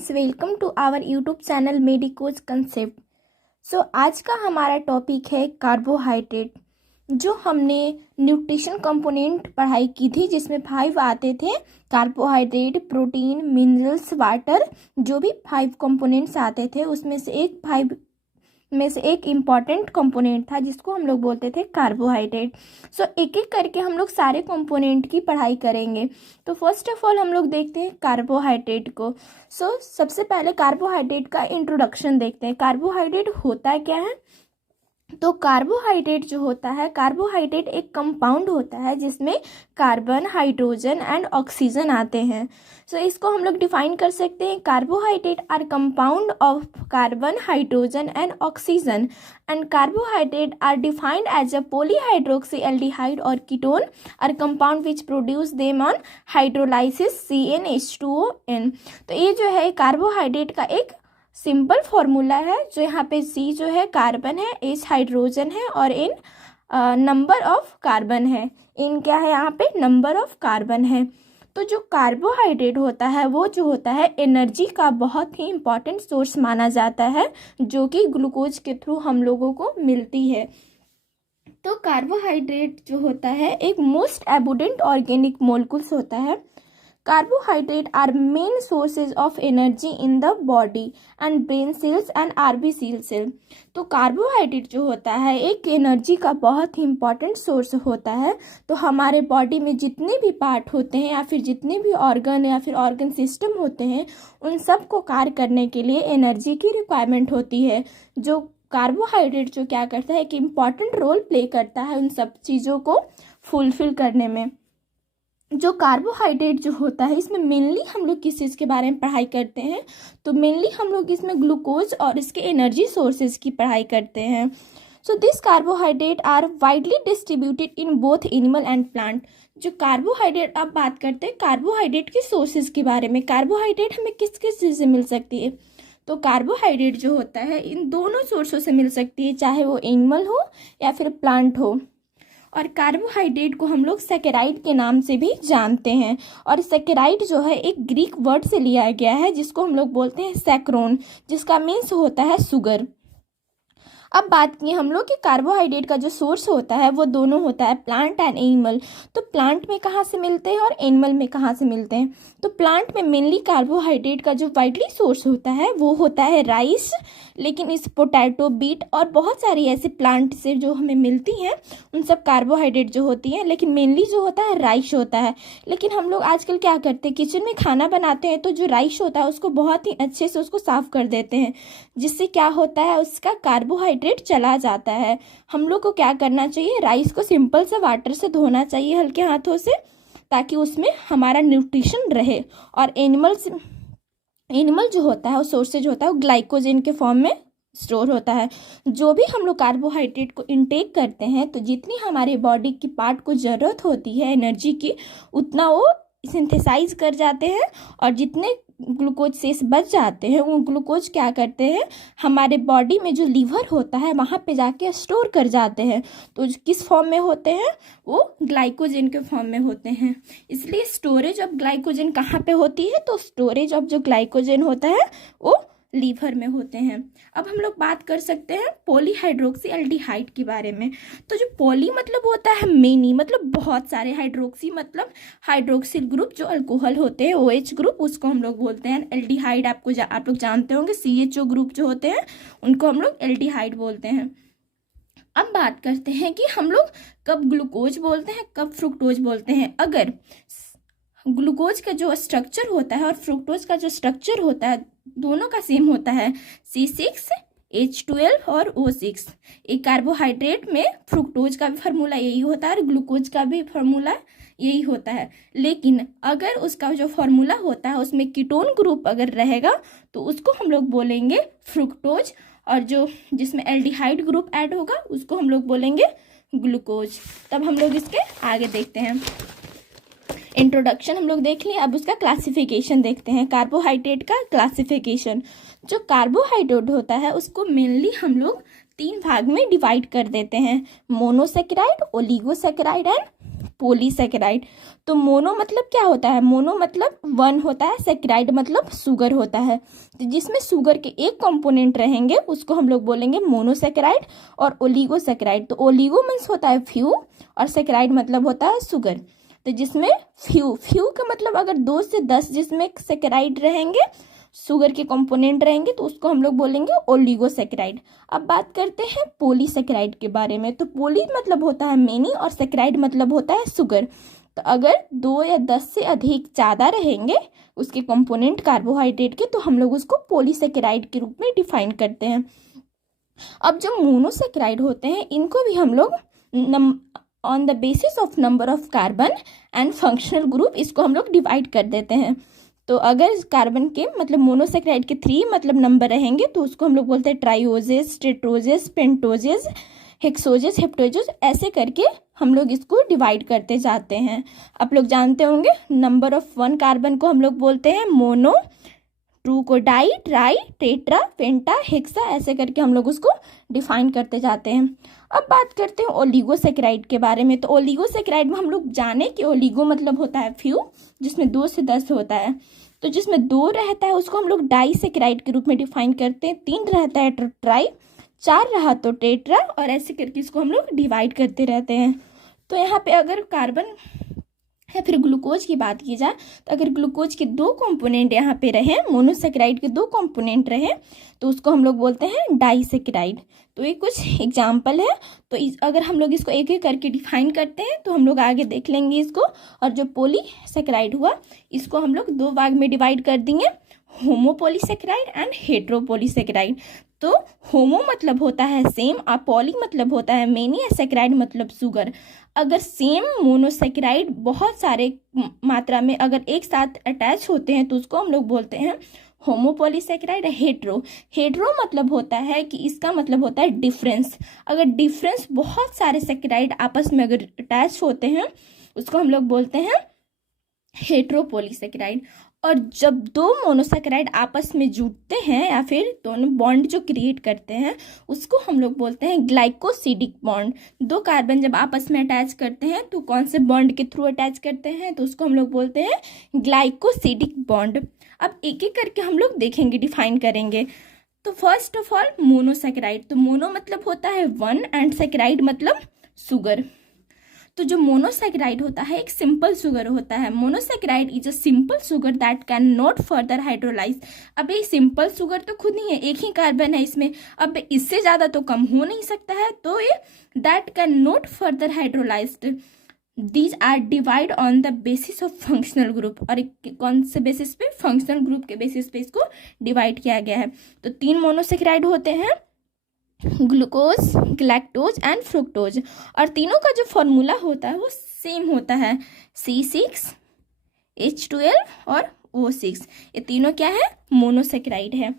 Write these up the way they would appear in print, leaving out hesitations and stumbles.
Friends, welcome to our YouTube channel Medicos Concept. आज का हमारा टॉपिक है कार्बोहाइड्रेट। जो हमने न्यूट्रिशन कंपोनेंट पढ़ाई की थी जिसमें 5 आते थे, कार्बोहाइड्रेट, प्रोटीन, मिनरल्स, वाटर। जो भी 5 कंपोनेंट्स आते थे उसमें से एक इम्पॉर्टेंट कंपोनेंट था जिसको हम लोग बोलते थे कार्बोहाइड्रेट। एक एक करके हम लोग सारे कंपोनेंट की पढ़ाई करेंगे। तो फर्स्ट ऑफ ऑल हम लोग देखते हैं कार्बोहाइड्रेट को। सबसे पहले कार्बोहाइड्रेट का इंट्रोडक्शन देखते हैं। कार्बोहाइड्रेट होता क्या है? तो कार्बोहाइड्रेट जो होता है, कार्बोहाइड्रेट एक कंपाउंड होता है जिसमें कार्बन, हाइड्रोजन एंड ऑक्सीजन आते हैं। इसको हम लोग डिफाइन कर सकते हैं। Carbohydrate are compound of carbon, hydrogen and oxygen, and carbohydrate are defined as a polyhydroxy aldehyde और ketone are compound which produce them on hydrolysis CnH2ON। तो ये जो है कार्बोहाइड्रेट का एक सिंपल फॉर्मूला है। जो यहाँ पे C जो है कार्बन है, H हाइड्रोजन है और N नंबर ऑफ कार्बन है। N क्या है? यहाँ पे नंबर ऑफ कार्बन है। तो जो कार्बोहाइड्रेट होता है वो जो होता है एनर्जी का बहुत ही इम्पॉर्टेंट सोर्स माना जाता है, जो कि ग्लूकोज के थ्रू हम लोगों को मिलती है। तो कार्बोहाइड्रेट जो होता है एक मोस्ट एबुडेंट ऑर्गेनिक मोलिक्यूल्स होता है। Carbohydrate are main sources of energy in the body and brain cells and RBC cell। तो कार्बोहाइड्रेट जो होता है एक एनर्जी का बहुत ही इम्पॉर्टेंट सोर्स होता है। तो हमारे बॉडी में जितने भी पार्ट होते हैं या फिर जितने भी ऑर्गन या फिर ऑर्गन सिस्टम होते हैं, उन सब को कार्य करने के लिए एनर्जी की रिक्वायरमेंट होती है। जो कार्बोहाइड्रेट जो क्या करता है, एक इम्पॉर्टेंट रोल प्ले करता है उन सब चीज़ों को फुलफिल करने में। जो कार्बोहाइड्रेट जो होता है इसमें मेनली हम लोग किस चीज़ के बारे में पढ़ाई करते हैं? तो मेनली हम लोग इसमें ग्लूकोज और इसके एनर्जी सोर्सेज की पढ़ाई करते हैं। This carbohydrate are widely distributed in both animal and plant. जो कार्बोहाइड्रेट, अब बात करते हैं कार्बोहाइड्रेट के सोर्सेज के बारे में। कार्बोहाइड्रेट हमें किस किस चीज़ से मिल सकती है? तो कार्बोहाइड्रेट जो होता है इन दोनों सोर्सों से मिल सकती है, चाहे वो एनिमल हो या फिर प्लांट हो। और कार्बोहाइड्रेट को हम लोग सैकेराइड के नाम से भी जानते हैं। और सैकेराइड जो है एक ग्रीक वर्ड से लिया गया है जिसको हम लोग बोलते हैं सैक्रोन, जिसका मीन्स होता है शुगर। अब बात की हम लोग कि कार्बोहाइड्रेट का जो सोर्स होता है वो दोनों होता है, प्लांट एंड एनिमल। तो प्लांट में कहाँ से मिलते हैं और एनिमल में कहाँ से मिलते हैं? तो प्लांट में मेनली कार्बोहाइड्रेट का जो वाइडली सोर्स होता है वो होता है राइस, लेकिन इस पोटैटो, बीट और बहुत सारी ऐसे प्लांट से जो हमें मिलती हैं उन सब कार्बोहाइड्रेट जो होती हैं, लेकिन मेनली जो होता है राइस होता है। लेकिन हम लोग आजकल क्या करते हैं, किचन में खाना बनाते हैं तो जो राइस होता है उसको बहुत ही अच्छे से उसको साफ कर देते हैं, जिससे क्या होता है उसका कार्बोहाइड्रेट चला जाता है। हम लोग को क्या करना चाहिए, राइस को सिंपल से वाटर से धोना चाहिए हल्के हाथों से, ताकि उसमें हमारा न्यूट्रिशन रहे। और एनिमल जो होता है वो सोर्सेज होता है वो ग्लाइकोजन के फॉर्म में स्टोर होता है। जो भी हम लोग कार्बोहाइड्रेट को इनटेक करते हैं तो जितनी हमारे बॉडी की पार्ट को ज़रूरत होती है एनर्जी की, उतना वो सिंथेसाइज कर जाते हैं और जितने ग्लूकोज शेष बच जाते हैं वो ग्लूकोज क्या करते हैं, हमारे बॉडी में जो लीवर होता है वहाँ पे जाके स्टोर कर जाते हैं। तो किस फॉर्म में होते हैं? वो ग्लाइकोजन के फॉर्म में होते हैं। इसलिए स्टोरेज ऑफ ग्लाइकोजन कहाँ पे होती है? तो स्टोरेज ऑफ जो ग्लाइकोजन होता है वो लीवर में होते हैं। अब हम लोग बात कर सकते हैं पॉलीहाइड्रोक्सी एल्डिहाइड के बारे में। तो जो पॉली मतलब होता है मेनी, मतलब बहुत सारे, हाइड्रोक्सी मतलब हाइड्रोक्सिल ग्रुप जो अल्कोहल होते हैं, OH ग्रुप, उसको हम लोग बोलते हैं। एल्डिहाइड आप लोग जानते होंगे, CHO ग्रुप जो होते हैं उनको हम लोग एल्डिहाइड बोलते हैं। अब बात करते हैं कि हम लोग कब ग्लूकोज बोलते हैं, कब फ्रुक्टोज बोलते हैं। अगर ग्लूकोज का जो स्ट्रक्चर होता है और फ्रुक्टोज का जो स्ट्रक्चर होता है दोनों का सेम होता है, C6H12 और O6। एक कार्बोहाइड्रेट में फ्रुक्टोज का भी फार्मूला यही होता है और ग्लूकोज का भी फार्मूला यही होता है। लेकिन अगर उसका जो फार्मूला होता है उसमें कीटोन ग्रुप अगर रहेगा तो उसको हम लोग बोलेंगे फ्रुक्टोज, और जो जिसमें एल्डिहाइड ग्रुप ऐड होगा उसको हम लोग बोलेंगे ग्लूकोज। तब हम लोग इसके आगे देखते हैं। इंट्रोडक्शन हम लोग देख लिए, अब उसका क्लासिफिकेशन देखते हैं। कार्बोहाइड्रेट का क्लासिफिकेशन, जो कार्बोहाइड्रेट होता है उसको मेनली हम लोग 3 भाग में डिवाइड कर देते हैं, मोनोसेकेराइड, ओलिगोसेकेराइड एंड पॉलीसेकेराइड। तो मोनो मतलब क्या होता है, मोनो मतलब वन होता है, सेकेराइड मतलब शुगर होता है। तो जिसमें शुगर के एक कंपोनेंट रहेंगे उसको हम लोग बोलेंगे मोनोसेकेराइड और ओलिगोसेकेराइड। तो ओलिगो मीन्स होता है फ्यू और सेकेराइड मतलब होता है शुगर। तो जिसमें फ्यू का मतलब अगर 2 से 10 जिसमें सेकेराइड रहेंगे, शुगर के कंपोनेंट रहेंगे, तो उसको हम लोग बोलेंगे ओलिगोसेकेराइड। अब बात करते हैं पॉलीसेकेराइड के बारे में। तो पॉली मतलब होता है मेनी और सेकेराइड मतलब होता है शुगर। तो अगर 2 या 10 से अधिक ज़्यादा रहेंगे उसके कंपोनेंट कार्बोहाइड्रेट के, तो हम लोग उसको पॉलीसेकेराइड के रूप में डिफाइन करते हैं। अब जो मोनोसेकेराइड होते हैं इनको भी हम लोग on the basis of number of carbon and functional group इसको हम लोग डिवाइड कर देते हैं। तो अगर कार्बन के मतलब मोनोसेकेराइड के 3 मतलब नंबर रहेंगे तो उसको हम लोग बोलते हैं ट्राइओजेस, टेट्रोजेस, पेंटोजेस, हेक्सोजेस, हेप्टोजेस, ऐसे करके हम लोग इसको डिवाइड करते जाते हैं। आप लोग जानते होंगे नंबर ऑफ 1 कार्बन को हम लोग बोलते हैं मोनो, 2 को डाई, ट्राई, टेट्रा, पेंटा, हेक्सा, ऐसे करके हम लोग उसको डिफाइन करते जाते हैं। अब बात करते हैं ओलिगोसेकेराइड के बारे में। तो ओलिगोसेकेराइड में हम लोग जाने कि ओलिगो मतलब होता है फ्यू, जिसमें 2 से 10 होता है। तो जिसमें 2 रहता है उसको हम लोग डाइसेकेराइड के रूप में डिफाइन करते हैं, 3 रहता है तो ट्राई, 4 रहा तो टेट्रा, और ऐसे करके इसको हम लोग डिवाइड करते रहते हैं। तो यहाँ पे अगर कार्बन या फिर ग्लूकोज की बात की जाए तो अगर ग्लूकोज के 2 कंपोनेंट यहाँ पे रहे, मोनोसेकेराइड के 2 कंपोनेंट रहे, तो उसको हम लोग बोलते हैं डाइसेकेराइड। तो ये कुछ एग्जाम्पल है। तो अगर हम लोग इसको एक एक करके डिफाइन करते हैं तो हम लोग आगे देख लेंगे इसको। और जो पॉलीसेकेराइड हुआ इसको हम लोग 2 भाग में डिवाइड कर देंगे, होमोपॉलीसेकेराइड एंड हेट्रोपॉलीसेकेराइड। तो होमो मतलब होता है सेम और पॉली मतलब होता है मेनी, सेकेराइड मतलब शुगर। अगर सेम मोनोसेकेराइड बहुत सारे मात्रा में अगर एक साथ अटैच होते हैं तो उसको हम लोग बोलते हैं होमोपॉलीसेकेराइड। हेट्रो मतलब होता है कि इसका मतलब होता है डिफरेंस। अगर डिफरेंस बहुत सारे सेकेराइड आपस में अगर अटैच होते हैं उसको हम लोग बोलते हैं हेट्रोपॉलीसेकेराइड। और जब 2 मोनोसेकेराइड आपस में जुड़ते हैं या फिर दोनों बॉन्ड जो क्रिएट करते हैं उसको हम लोग बोलते हैं ग्लाइकोसिडिक बॉन्ड। 2 कार्बन जब आपस में अटैच करते हैं तो कौन से बॉन्ड के थ्रू अटैच करते हैं, तो उसको हम लोग बोलते हैं ग्लाइकोसिडिक बॉन्ड। अब एक एक करके हम लोग देखेंगे, डिफाइन करेंगे। तो फर्स्ट ऑफ ऑल मोनोसेकेराइड। तो मोनो मतलब होता है 1 एंड सेकेराइड मतलब शुगर। तो जो मोनोसेकेराइड होता है एक सिंपल शुगर होता है। Monosaccharide is a simple sugar that can not further hydrolyse. अब ये सिंपल शुगर तो खुद ही है, एक ही कार्बन है इसमें, अब इससे ज़्यादा तो कम हो नहीं सकता है। तो ये that can not further hydrolysed, these are divide on the basis of functional group. और कौन से बेसिस पे, फंक्शनल ग्रुप के बेसिस पे इसको डिवाइड किया गया है। तो 3 मोनोसेकेराइड होते हैं, ग्लूकोज, गैलेक्टोज एंड फ्रुक्टोज। और तीनों का जो फॉर्मूला होता है वो सेम होता है, C6H12 और O6। ये तीनों क्या है, मोनोसेकेराइड है।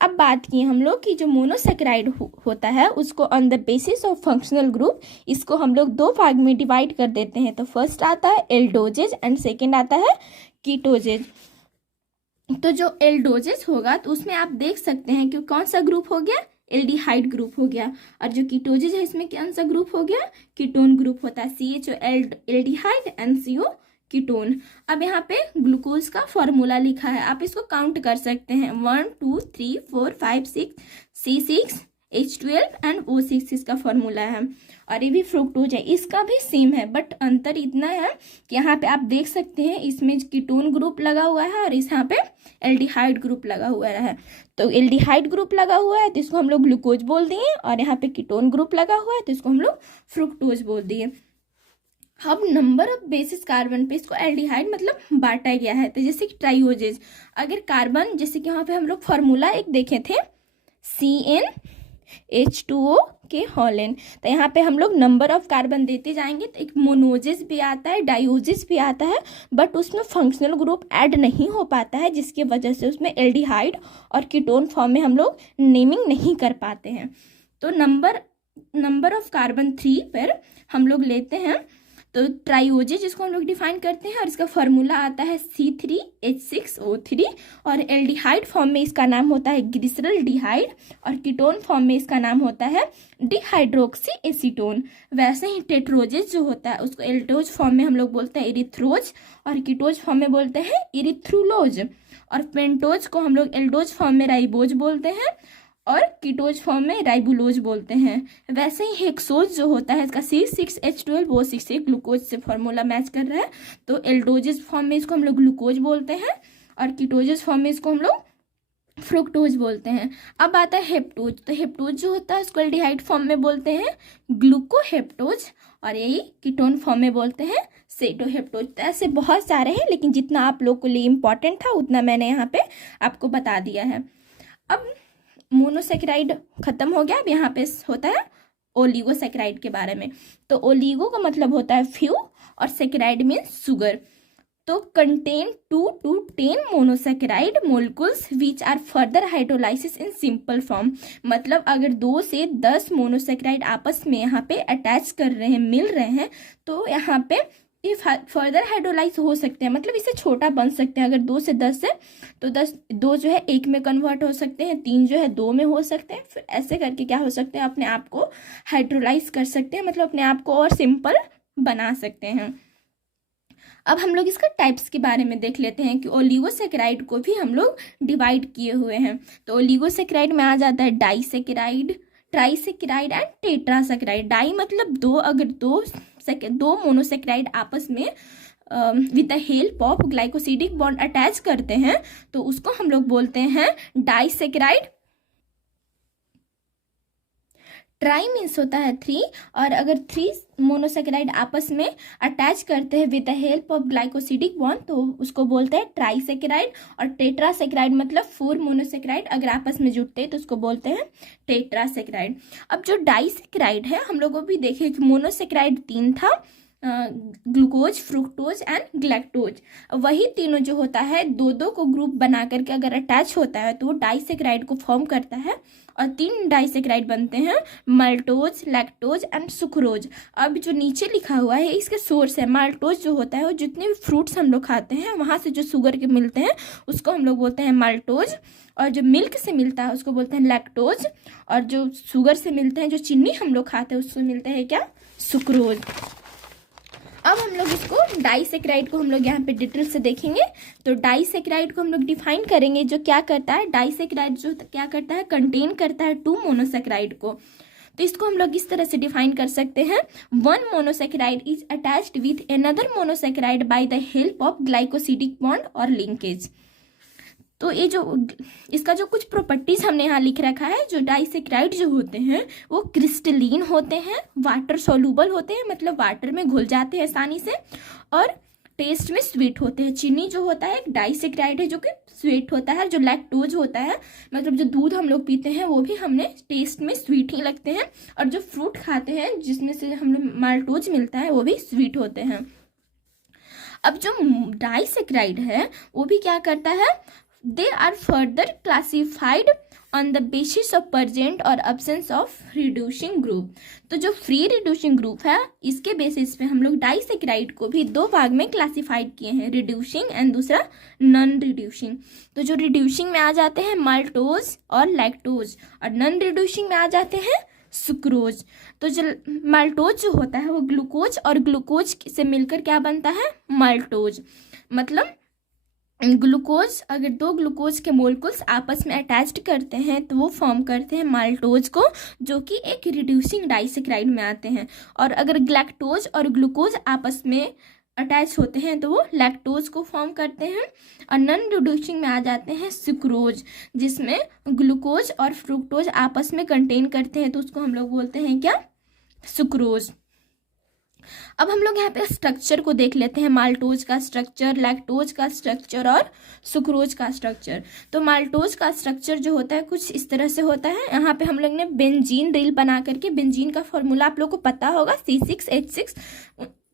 अब बात की हम लोग कि जो मोनोसेकेराइड होता है उसको on the basis of functional group इसको हम लोग 2 भाग में डिवाइड कर देते हैं। तो फर्स्ट आता है एल्डोजेज एंड सेकेंड आता है कीटोजेज। तो जो एल्डोजेस होगा तो उसमें आप देख सकते हैं कि कौन सा ग्रुप हो गया, एल्डिहाइड ग्रुप हो गया। और जो कीटोजेस है इसमें कौन सा ग्रुप हो गया, कीटोन ग्रुप होता है, CHO aldehyde and CO ketone. अब यहाँ पे ग्लूकोज का फॉर्मूला लिखा है, आप इसको काउंट कर सकते हैं, 1 2 3 4 5 6, C6H12 एंड O6 इसका फॉर्मूला है। और ये भी फ्रुक्टोज है, इसका भी सेम है, बट अंतर इतना है कि यहाँ पे आप देख सकते हैं इसमें कीटोन ग्रुप लगा हुआ है और इस यहाँ पे एल्डिहाइड ग्रुप लगा हुआ है। तो एल्डिहाइड ग्रुप लगा हुआ है तो इसको हम लोग ग्लूकोज बोल दिए, और यहाँ पे कीटोन ग्रुप लगा हुआ है तो इसको हम लोग फ्रुक्टोज बोल दिए। अब नंबर ऑफ बेसिस कार्बन पे इसको एल्डिहाइड मतलब बांटा गया है। तो जैसे कि ट्राइओजेज, अगर कार्बन जैसे कि यहाँ पे हम लोग फॉर्मूला एक देखे थे, CnH2O के होलेन, तो यहाँ पे हम लोग नंबर ऑफ कार्बन देते जाएंगे। तो एक मोनोजेस भी आता है, डाइओजेस भी आता है, बट उसमें फंक्शनल ग्रुप ऐड नहीं हो पाता है, जिसकी वजह से उसमें एल्डिहाइड और कीटोन फॉर्म में हम लोग नेमिंग नहीं कर पाते हैं। तो नंबर ऑफ कार्बन 3 पर हम लोग लेते हैं तो ट्राइओजे जिसको हम लोग डिफाइन करते हैं, और इसका फार्मूला आता है C3H6O3, और एल्डिहाइड फॉर्म में इसका नाम होता है ग्लिसरॉल्डिहाइड, और कीटोन फॉर्म में इसका नाम होता है डिहाइड्रोक्सी एसीटोन। वैसे ही टेट्रोजेज जो होता है उसको एल्डोज फॉर्म में हम लोग बोलते हैं इरिथ्रोज, और कीटोज फॉर्म में बोलते हैं इरिथ्रुलोज, और पेंटोज को हम लोग एल्डोज फॉर्म में राइबोज बोलते हैं, और कीटोज फॉर्म में राइबुलोज बोलते हैं। वैसे ही हेक्सोज जो होता है इसका C6H12O6 से ग्लूकोज से फॉर्मूला मैच कर रहा है, तो एल्डोजेज फॉर्म में इसको हम लोग ग्लूकोज बोलते हैं, और कीटोजेज फॉर्म में इसको हम लोग फ्रुक्टोज बोलते हैं। अब आता है हेप्टोज, तो हेप्टोज जो होता है उसको एल्डिहाइड फॉर्म में बोलते हैं ग्लूकोहेप्टोज, और यही कीटोन फॉर्म में बोलते हैं सेटोहेप्टोज। तो ऐसे बहुत सारे हैं, लेकिन जितना आप लोग के लिए इम्पॉर्टेंट था उतना मैंने यहाँ पे आपको बता दिया है। अब मोनोसेकेराइड खत्म हो गया, अब यहाँ पे होता है ओलिगोसेकेराइड के बारे में। तो ओलिगो का मतलब होता है फ्यू, और सेकेराइड मीन्स शुगर। तो contain 2 to 10 monosaccharide molecules which are further hydrolysis in simple form. मतलब अगर 2 से 10 मोनोसेकेराइड आपस में यहाँ पे अटैच कर रहे हैं, मिल रहे हैं, तो यहाँ पे ये फर्दर हाइड्रोलाइज हो सकते हैं, मतलब इसे छोटा बन सकते हैं। अगर 2 से 10 है तो 2 जो है 1 में कन्वर्ट हो सकते हैं, 3 जो है 2 में हो सकते हैं, फिर ऐसे करके क्या हो सकते हैं, अपने आप को हाइड्रोलाइज कर सकते हैं, मतलब अपने आप को और सिंपल बना सकते हैं। अब हम लोग इसका टाइप्स के बारे में देख लेते हैं कि ओलिगोसेकेराइड को भी हम लोग डिवाइड किए हुए हैं। तो ओलिगोसेकेराइड में आ जाता है डाइसेकेराइड, ट्राइसेकेराइड एंड टेट्रासेकेराइड। डाई मतलब 2, अगर 2 मोनोसेकेराइड आपस में with the help of glycosidic bond attach करते हैं तो उसको हम लोग बोलते हैं डाइसेकेराइड। ट्राई मीन्स होता है 3, और अगर 3 मोनोसेकेराइड आपस में अटैच करते हैं with the help of glycosidic bond तो उसको बोलते हैं ट्राइसेकेराइड। और टेट्रासेकेराइड मतलब 4 मोनोसेकेराइड अगर आपस में जुड़ते हैं तो उसको बोलते हैं टेट्रासेकेराइड। अब जो डाइसेकेराइड है, हम लोगों भी देखे कि मोनोसेकेराइड 3 था, ग्लूकोज, फ्रुक्टोज एंड ग्लैक्टोज। वही तीनों जो होता है 2-2 को ग्रुप बना करके अगर अटैच होता है तो वो डाइसेकेराइड को फॉर्म करता है, और 3 डाइसेकेराइड बनते हैं, माल्टोज, लैक्टोज एंड सुक्रोज। अब जो नीचे लिखा हुआ है इसके सोर्स है। माल्टोज जो होता है वो जितने भी फ्रूट्स हम लोग खाते हैं वहाँ से जो शुगर के मिलते हैं उसको हम लोग बोलते हैं माल्टोज, और जो मिल्क से मिलता है उसको बोलते हैं लैक्टोज, और जो शुगर से मिलते हैं, जो चीनी हम लोग खाते हैं उसको मिलते हैं क्या, सुक्रोज। अब हम लोग इसको डाइसेकेराइड को हम लोग यहाँ पे डिटेल से देखेंगे। तो डाइसेकेराइड को हम लोग डिफाइन करेंगे, जो क्या करता है, डाइसेकेराइड जो क्या करता है, कंटेन करता है 2 मोनोसेकेराइड को। तो इसको हम लोग इस तरह से डिफाइन कर सकते हैं, 1 monosaccharide is attached with another monosaccharide bye the help of glycosidic bond और लिंकेज। तो ये जो इसका जो कुछ प्रॉपर्टीज हमने यहाँ लिख रखा है, जो डाइसेकेराइड जो होते हैं वो क्रिस्टलीन होते हैं, वाटर सोल्यूबल होते हैं, मतलब वाटर में घुल जाते हैं आसानी से, और टेस्ट में स्वीट होते हैं। चीनी जो होता है एक डाइसेकेराइड है जो कि स्वीट होता है। जो लैक्टोज होता है, मतलब जो दूध हम लोग पीते हैं वो भी हमने टेस्ट में स्वीट ही लगते हैं, और जो फ्रूट खाते हैं जिसमें से हम लोग माल्टोज मिलता है वो भी स्वीट होते हैं। अब जो डाइसेकेराइड है वो भी क्या करता है, they are further classified on the basis of present और absence of reducing group। तो जो फ्री रिड्यूसिंग ग्रुप है इसके बेसिस पे हम लोग डाइसेकेराइड को भी 2 भाग में क्लासिफाइड किए हैं, रिड्यूसिंग एंड दूसरा नॉन रिड्यूसिंग। तो जो रिड्यूसिंग में आ जाते हैं माल्टोज और लैक्टोज, और नॉन रिड्यूसिंग में आ जाते हैं सुक्रोज। तो जो माल्टोज जो होता है वो ग्लूकोज और ग्लूकोज से मिलकर क्या बनता है, माल्टोज। मतलब ग्लूकोज, अगर 2 ग्लूकोज के मोलिक्यूल्स आपस में अटैच्ड करते हैं तो वो फॉर्म करते हैं माल्टोज को, जो कि एक रिड्यूसिंग डाइसेकेराइड में आते हैं। और अगर ग्लैक्टोज और ग्लूकोज आपस में अटैच होते हैं तो वो लैक्टोज को फॉर्म करते हैं। और नॉन रिड्यूसिंग में आ जाते हैं सुक्रोज, जिसमें ग्लूकोज और फ्रुक्टोज आपस में कंटेन करते हैं, तो उसको हम लोग बोलते हैं क्या, सुक्रोज। अब हम लोग यहाँ पे स्ट्रक्चर को देख लेते हैं, माल्टोज का स्ट्रक्चर, लैक्टोज का स्ट्रक्चर और सुक्रोज का स्ट्रक्चर। तो माल्टोज का स्ट्रक्चर जो होता है कुछ इस तरह से होता है। यहाँ पे हम लोग ने बेंजीन रिल बना करके, बेंजीन का फॉर्मूला आप लोग को पता होगा C6H6,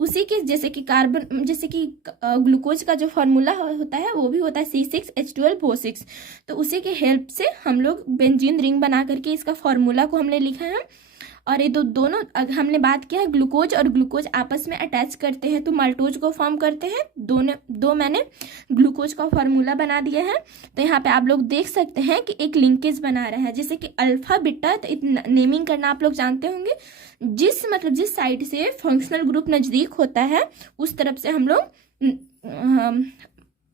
उसी के जैसे कि कार्बन, जैसे कि ग्लूकोज का जो फॉर्मूला होता है वो भी होता है C6H12O6। तो उसी के हेल्प से हम लोग बेंजीन रिंग बना करके इसका फॉर्मूला को हमने लिखा है। और ये दोनों हमने बात किया है ग्लूकोज और ग्लूकोज आपस में अटैच करते हैं तो माल्टोज को फॉर्म करते हैं। दो मैंने ग्लूकोज का फार्मूला बना दिया है। तो यहाँ पे आप लोग देख सकते हैं कि एक लिंकेज बना रहा है, जैसे कि अल्फा बीटा। तो नेमिंग करना आप लोग जानते होंगे, जिस साइड से फंक्शनल ग्रुप नज़दीक होता है उस तरफ से हम लोग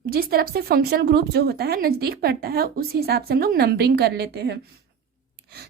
जिस तरफ से फंक्शनल ग्रुप जो होता है नज़दीक पड़ता है उस हिसाब से हम लोग नंबरिंग कर लेते हैं।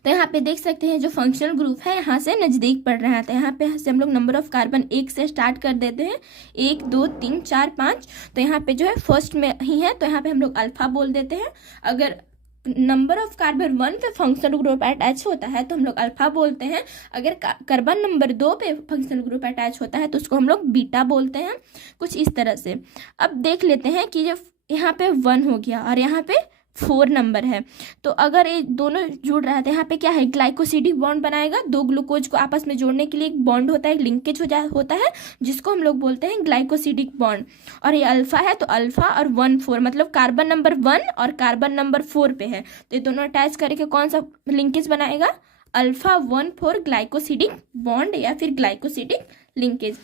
तो यहाँ पे देख सकते हैं जो फंक्शनल ग्रुप है यहाँ से नज़दीक पड़ रहा है। तो यहाँ पे से हम लोग नंबर ऑफ कार्बन 1 से स्टार्ट कर देते हैं, 1 2 3 4 5। तो यहाँ पे जो है फर्स्ट में ही है तो यहाँ पे हम लोग अल्फा बोल देते हैं। अगर नंबर ऑफ कार्बन 1 पे फंक्शनल ग्रुप अटैच होता है तो हम लोग अल्फा बोलते हैं। अगर कार्बन नंबर 2 पे फंक्शनल ग्रुप अटैच होता है तो उसको हम लोग बीटा बोलते हैं, कुछ इस तरह से। अब देख लेते हैं कि जब यहाँ पे 1 हो गया और यहाँ पे 4 नंबर है, तो अगर ये दोनों जुड़ रहा है तो यहाँ पे क्या है, ग्लाइकोसिडिक बॉन्ड बनाएगा। दो ग्लूकोज को आपस में जोड़ने के लिए एक बॉन्ड होता है, एक लिंकेज होता है जिसको हम लोग बोलते हैं ग्लाइकोसिडिक बॉन्ड। और ये अल्फा है तो अल्फा और 1 4 मतलब कार्बन नंबर 1 और कार्बन नंबर 4 पे है तो ये दोनों अटैच करके कौन सा लिंकेज बनाएगा, अल्फा 1 4 ग्लाइकोसिडिक बॉन्ड या फिर ग्लाइकोसिडिक लिंकेज।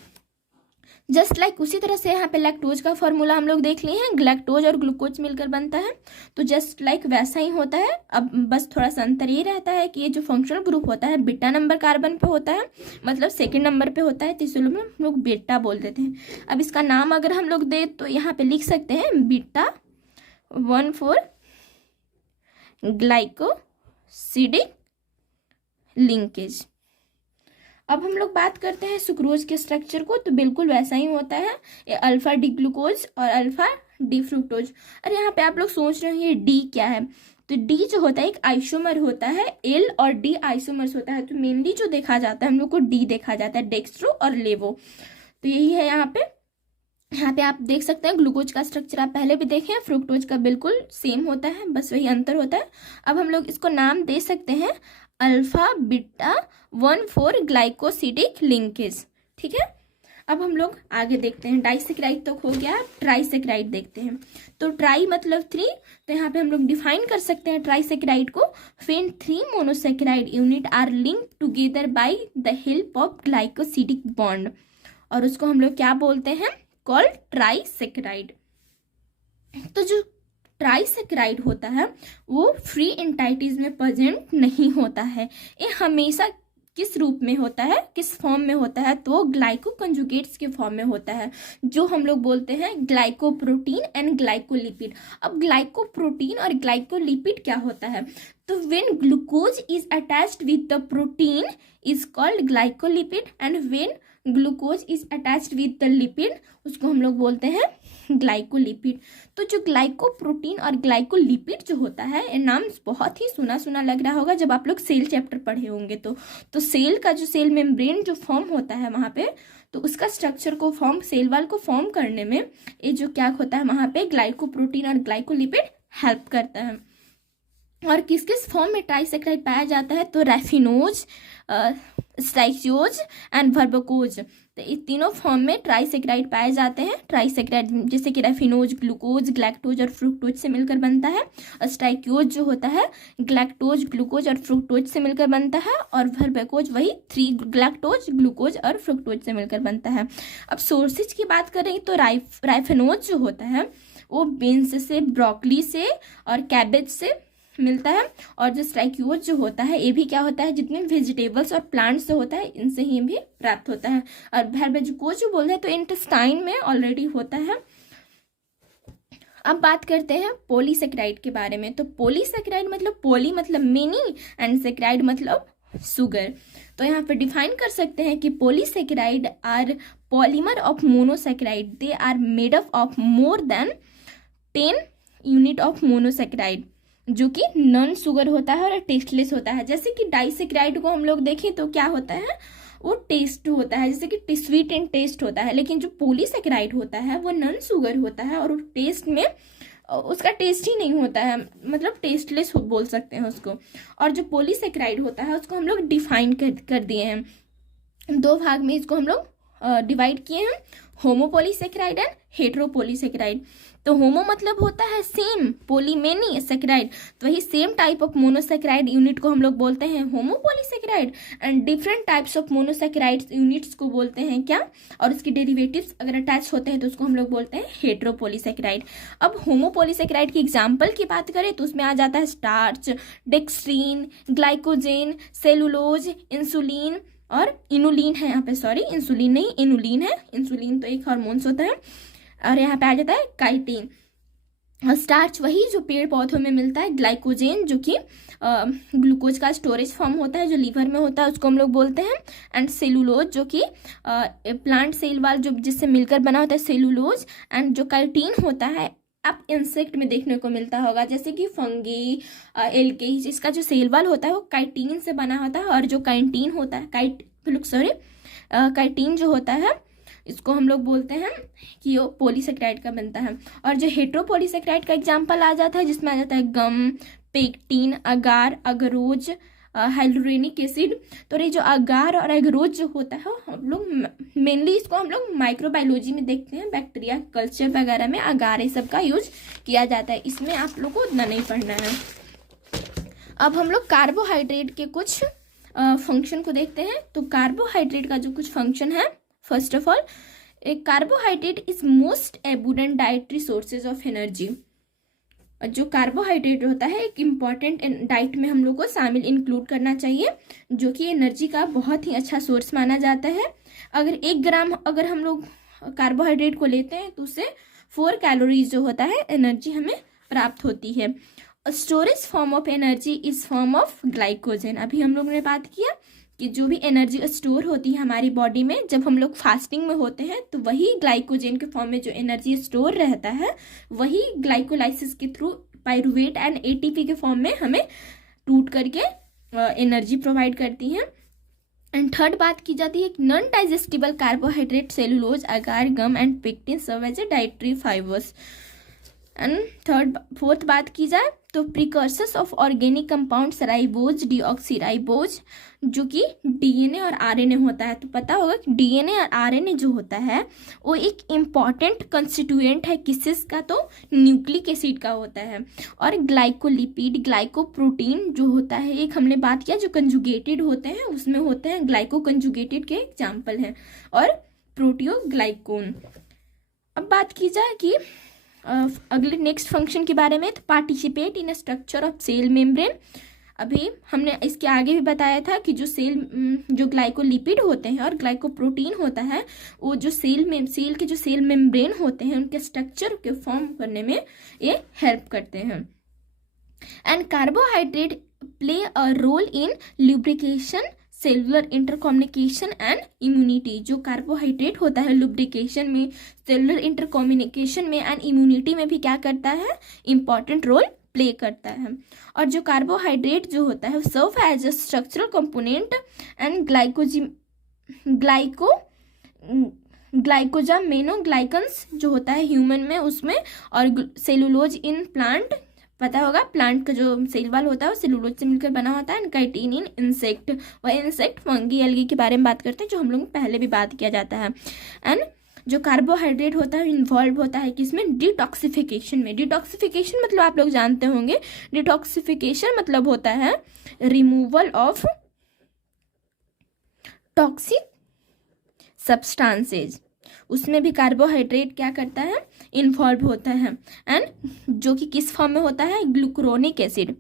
जस्ट लाइक उसी तरह से यहाँ पे लैक्टोज का फॉर्मूला हम लोग देख लिए हैं, ग्लैक्टोज और ग्लूकोज मिलकर बनता है। तो जस्ट लाइक वैसा ही होता है। अब बस थोड़ा सा अंतर ये रहता है कि ये जो फंक्शनल ग्रुप होता है बीटा नंबर कार्बन पे होता है, मतलब सेकंड नंबर पे होता है, तो इसलिए हम लोग बीटा बोल देते हैं। अब इसका नाम अगर हम लोग दे तो यहाँ पे लिख सकते हैं बीटा 1 4 ग्लाइकोसिडिक लिंकेज। अब हम लोग बात करते हैं सुक्रोज के स्ट्रक्चर को, तो बिल्कुल वैसा ही होता है, ये अल्फा डी ग्लूकोज और अल्फा डी फ्रुक्टोज। और यहाँ पे आप लोग सोच रहे हैं ये डी क्या है, तो डी जो होता है एक आइसोमर होता है, एल और डी आइसोमर्स होता है। तो मेनली जो देखा जाता है हम लोग को डी देखा जाता है, डेक्स्ट्रो और लेवो। तो यही है यहाँ पे आप देख सकते हैं ग्लूकोज का स्ट्रक्चर आप पहले भी देखे हैं, फ्रुक्टोज का बिल्कुल सेम होता है, बस वही अंतर होता है। अब हम लोग इसको नाम दे सकते हैं अल्फा बीटा 1 4 ग्लाइकोसिडिक लिंकेज, ठीक है। अब हम लोग आगे देखते हैं, डाइसेक्राइड तो हो गया, ट्राइसेक्राइड देखते हैं। तो ट्राई मतलब 3, तो यहाँ पे हम लोग डिफाइन कर सकते हैं ट्राइसेक्राइड को, when 3 monosaccharide unit are linked together by the help of glycosidic bond, और उसको हम लोग क्या बोलते हैं, कॉल्ड ट्राइसेक्राइड। तो जो ट्राइसेक्राइड होता है वो फ्री एंटाइटीज में प्रेजेंट नहीं होता है, ये हमेशा किस रूप में होता है, किस फॉर्म में होता है, तो ग्लाइको कंजुगेट्स के फॉर्म में होता है, जो हम लोग बोलते हैं ग्लाइकोप्रोटीन एंड ग्लाइकोलिपिड। अब ग्लाइकोप्रोटीन और ग्लाइकोलिपिड क्या होता है, तो when glucose is attached with the protein is called glycolipid, and when glucose is attached with the lipid उसको हम लोग बोलते हैं ग्लाइकोलिपिड। तो जो ग्लाइकोप्रोटीन और ग्लाइकोलिपिड जो होता है, ये नाम बहुत ही सुना सुना लग रहा होगा जब आप लोग सेल चैप्टर पढ़े होंगे। तो सेल का जो सेल मेम्ब्रेन जो फॉर्म होता है वहाँ पे, तो उसका स्ट्रक्चर को फॉर्म, सेल वाल को फॉर्म करने में ये जो क्या होता है वहाँ पे ग्लाइकोप्रोटीन और ग्लाइकोलिपिड हेल्प करता है। और किस किस फॉर्म में ट्राइसेक्राइड पाया जाता है, तो रैफिनोज, स्टाइचियोज एंड वर्बकोज, तो इस तीनों फॉर्म में ट्राइसेक्राइड पाए जाते हैं। ट्राइसेक्राइड जैसे कि रैफिनोज ग्लूकोज, ग्लैक्टोज और फ्रुक्टोज से मिलकर बनता है, और स्टाइकियोज जो होता है ग्लैक्टोज, ग्लूकोज और फ्रुक्टोज से मिलकर बनता है, और वर्बकोज वही 3 ग्लैक्टोज, ग्लूकोज और फ्रुक्टोज से मिलकर बनता है। अब सोर्सेज की बात करें तो रैफिनोज जो होता है वो बीन्स से, ब्रोकली से और कैबेज से मिलता है, और जो स्टाइकियोज जो होता है ये भी क्या होता है, जितने वेजिटेबल्स और प्लांट्स से होता है इनसे ही भी प्राप्त होता है। और वर्बकोज जो बोलते हैं तो इंटेस्टाइन में ऑलरेडी होता है। अब बात करते हैं पॉलीसेक्राइड के बारे में। तो पॉलीसेक्राइड मतलब पॉली मतलब मेनी एंड सेक्राइड मतलब शुगर। तो यहाँ पे डिफाइन कर सकते हैं कि polysaccharide are polymer of monosaccharide, they are made up of more than 10 unit of monosaccharide, जो कि नॉन शुगर होता है और टेस्टलेस होता है। जैसे कि डाइसेक्राइड को हम लोग देखें तो क्या होता है, वो टेस्ट होता है, जैसे कि स्वीट एंड टेस्ट होता है, लेकिन जो पॉलीसेक्राइड होता है वो नॉन शुगर होता है और टेस्ट में उसका टेस्ट ही नहीं होता है, मतलब टेस्टलेस बोल सकते हैं उसको। और जो पॉलीसेक्राइड होता है उसको हम लोग डिफाइन कर दिए हैं, 2 भाग में इसको हम लोग डिवाइड किए हैं, होमोपॉलीसेकेराइड एंड हेटेरोपॉलीसेकेराइड। तो होमो मतलब होता है सेम, पोली मेनी, सेकेराइड तो वही same type of monosaccharide unit को हम लोग बोलते हैं homopolysaccharide, and different types of monosaccharide units को बोलते हैं क्या, और उसके डेरिवेटिव्स अगर अटैच होते हैं तो उसको हम लोग बोलते हैं हेटेरोपॉलीसेकेराइड। अब होमोपॉलीसेकेराइड की एग्जाम्पल की बात करें तो उसमें आ जाता है स्टार्च, डेक्स्ट्रीन, ग्लाइकोजेन, सेलुलोज, इंसुलिन और इनुलिन है यहाँ पे, सॉरी इंसुलिन नहीं इनुलिन है, इंसुलिन तो एक हार्मोन्स होता है, और यहाँ पे आ जाता है काइटिन। और स्टार्च वही जो पेड़ पौधों में मिलता है, ग्लाइकोजेन जो कि ग्लूकोज का स्टोरेज फॉर्म होता है जो लीवर में होता है उसको हम लोग बोलते हैं, एंड सेलुलोज जो कि प्लांट सेल वाल जो जिससे मिलकर बना होता है सेलुलोज, एंड जो काइटिन होता है आप इंसेक्ट में देखने को मिलता होगा जैसे कि फंगी, एल्गे, जिसका जो सेल वाल होता है वो काइटिन से बना होता है, और जो काइटिन होता है काइटिन जो होता है इसको हम लोग बोलते हैं कि वो पॉलीसेकेराइड का बनता है। और जो हेटेरोपॉलीसेकेराइड का एग्जांपल आ जाता है जिसमें आ जाता है गम, पेक्टिन, अगार, अगरोज, हाइलोरेनिक एसिड। तो ये जो अगार और अगरोज जो होता है हम लोग मेनली इसको हम लोग माइक्रोबायोलॉजी में देखते हैं, बैक्टीरिया कल्चर वगैरह में अगार ये सब का यूज किया जाता है, इसमें आप लोग को उतना नहीं पढ़ना है। अब हम लोग कार्बोहाइड्रेट के कुछ फंक्शन को देखते हैं। तो कार्बोहाइड्रेट का जो कुछ फंक्शन है, first of all carbohydrate is most abundant dietary sources of energy. जो कार्बोहाइड्रेट होता है एक इम्पॉर्टेंट डाइट में हम लोग को शामिल इंक्लूड करना चाहिए, जो कि एनर्जी का बहुत ही अच्छा सोर्स माना जाता है। अगर 1 ग्राम अगर हम लोग कार्बोहाइड्रेट को लेते हैं तो उससे 4 कैलोरीज जो होता है एनर्जी हमें प्राप्त होती है। Storage form of energy is form of glycogen. अभी हम लोगों ने बात किया कि जो भी एनर्जी स्टोर होती है हमारी बॉडी में जब हम लोग फास्टिंग में होते हैं तो वही ग्लाइकोजन के फॉर्म में जो एनर्जी स्टोर रहता है वही ग्लाइकोलाइसिस के थ्रू पाइरुवेट एंड एटीपी के फॉर्म में हमें टूट करके एनर्जी प्रोवाइड करती हैं। एंड थर्ड बात की जाती है non digestible carbohydrate, cellulose, agar, gum and pectin serve as a dietary fibres. And fourth बात की जाए तो precursors of organic compounds ribose, deoxyribose जो कि डीएनए और आरएनए होता है। तो पता होगा कि डीएनए और आरएनए जो होता है वो एक इम्पॉर्टेंट कंस्टिट्यूएंट है किसिस का, तो न्यूक्लिक एसिड का होता है। और ग्लाइकोलिपिड, ग्लाइकोप्रोटीन जो होता है एक हमने बात किया जो कंजुगेटेड होते हैं उसमें होते हैं, ग्लाइको कंजुगेटेड के एग्जाम्पल हैं, और प्रोटियोग्लाइकोन। अब बात की जाए कि अगले नेक्स्ट फंक्शन के बारे में, तो participate in structure of cell membrane. अभी हमने इसके आगे भी बताया था कि जो ग्लाइकोलिपिड होते हैं और ग्लाइकोप्रोटीन होता है वो जो सेल के जो सेल मेम्ब्रेन होते हैं उनके स्ट्रक्चर के फॉर्म करने में ये हेल्प करते हैं। And carbohydrate play a role in lubrication, cellular intercommunication and immunity. जो कार्बोहाइड्रेट होता है लुब्रिकेशन में, सेलुलर इंटरकम्युनिकेशन में एंड इम्यूनिटी में भी क्या करता है, इंपॉर्टेंट रोल प्ले करता है। और जो कार्बोहाइड्रेट जो होता है serve as a structural component and glycosaminoglycans जो होता है ह्यूमन में उसमें, और सेलुलोज इन प्लांट, पता होगा प्लांट का जो सेल वाल होता है वो सेलुलोज से मिलकर बना होता है। एंड काइटिन इन इंसेक्ट, वह इंसेक्ट फंगी एल्गी के बारे में बात करते हैं जो हम लोग पहले भी बात किया जाता है। एंड जो कार्बोहाइड्रेट होता है इन्वॉल्व होता है किसमें, डिटॉक्सिफिकेशन में। डिटॉक्सिफिकेशन मतलब आप लोग जानते होंगे, डिटॉक्सिफिकेशन मतलब होता है रिमूवल ऑफ टॉक्सिक सब्सटेंसेज, उसमें भी कार्बोहाइड्रेट क्या करता है, इन्वॉल्व होता है। एंड जो कि किस फॉर्म में होता है, ग्लूकुरोनिक एसिड।